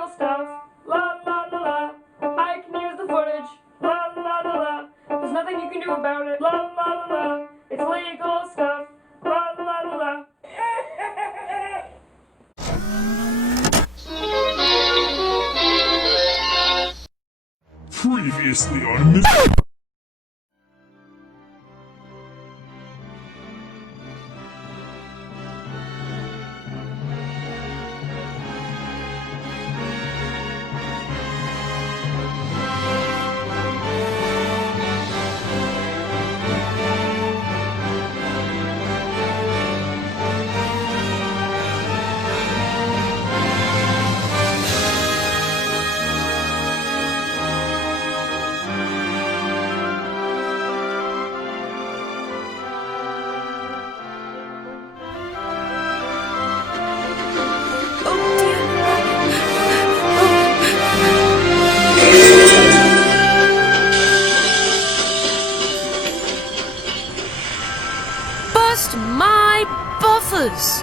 illegal stuff. La la la la. I can use the footage. La la la la. There's nothing you can do about it. La la la la. It's legal stuff. La la la la. Previously on Mr. Bust my buffers!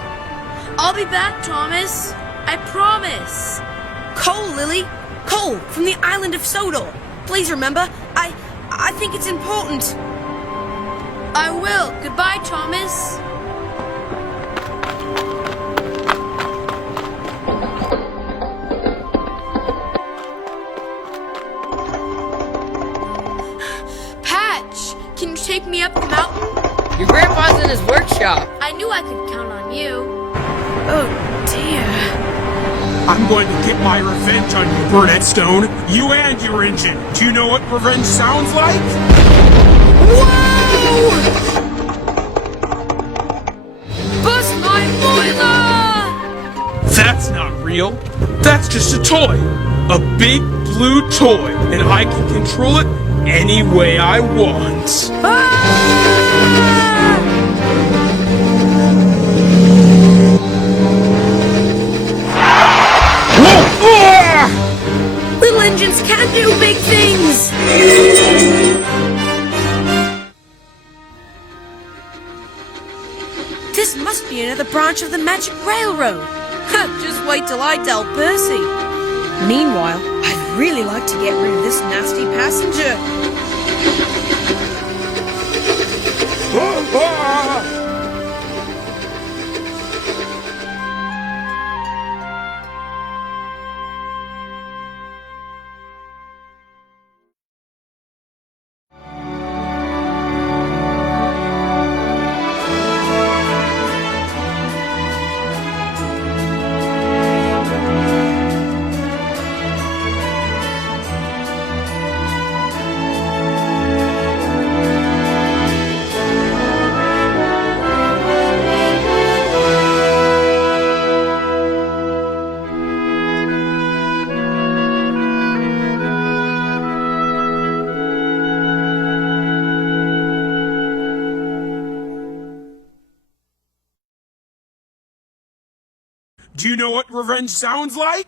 I'll be back, Thomas. I promise. Cole, Lily. Cole, from the island of Sodor. Please remember, I think it's important. I will. Goodbye, Thomas. Patch, can you take me up the mountain? Your grandpa's in his workshop. I knew I could count on you. Oh, dear. I'm going to get my revenge on you, Burnett Stone. You and your engine. Do you know what revenge sounds like? Whoa! Bust my boiler! That's not real. That's just a toy. A big blue toy. And I can control it any way I want. Little engines can do big things! This must be another branch of the Magic Railroad. Just wait till I tell Percy. Meanwhile, I'd really like to get rid of this nasty passenger. Do you know what revenge sounds like?